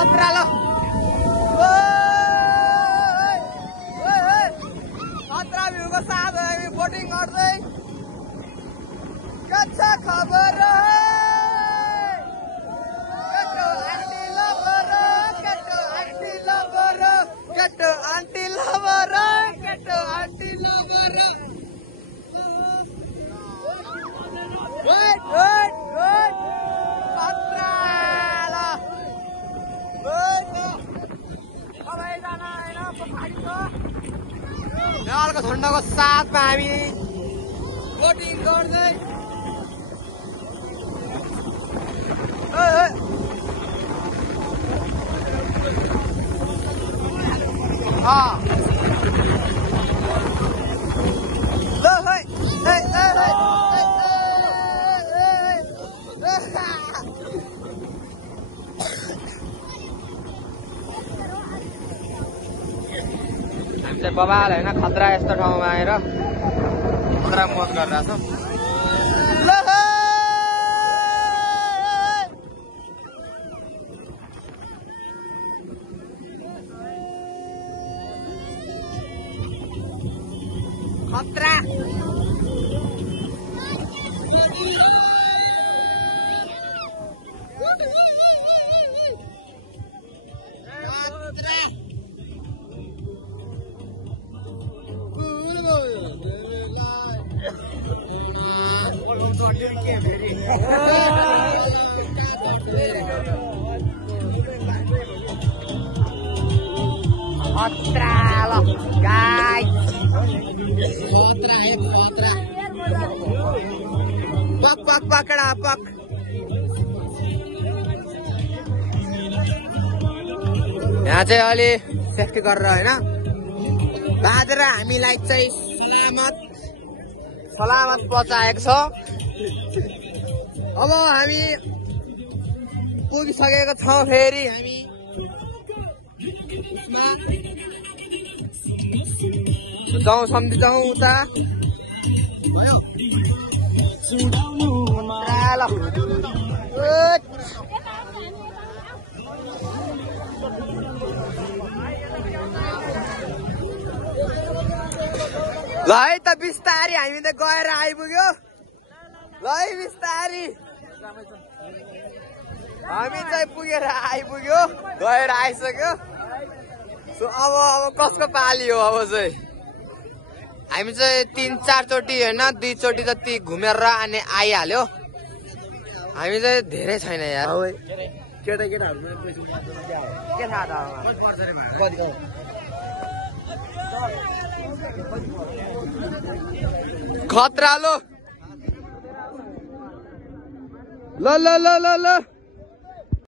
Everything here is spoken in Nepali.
खतरा ल खतरा भ्यूको साथ हामी बोटिङ गर्दै के छ खबर केटो आन्टी लभर केटो आन्टी लभर केटो आन्टी लभर केटो aunty lover wait wait wait खतरा ल सबैजना हैन पछाडिको नेपालको झन्डाको साथमा हामी बोटिङ गर्दै हामी चाहिँ बबाल होइन खतरा यस्तो ठाउँमा आएर खतरा मौज गरिरहेको छौँ खतरा खतरा ल गाइस खतरा है खतरा पक पक पकड़ा पक यहाँ चाहिँ अलि सेफ्टी गरेर होइन बाँधेर हामीलाई चाहिँ सलामत पहुँचाएको छ अब हामी पुगिसकेको छौँ फेरि हामी जाउँ सम्झिजाउँ उता ल है त बिस्तारी हामी त गएर आइपुग्यो ल है बिस्तारी हामी चाहिँ पुगेर आइपुग्यो गएर आइसक्यो सो अब कसको पाली हो अब चाहिँ हामी चाहिँ 3-4 चोटि होइन 2 चोटि जति घुमेर अनि आइहाल्यो हामी चाहिँ धेरै छैन यार के थाहा खतरा लो ल ल ल ल ल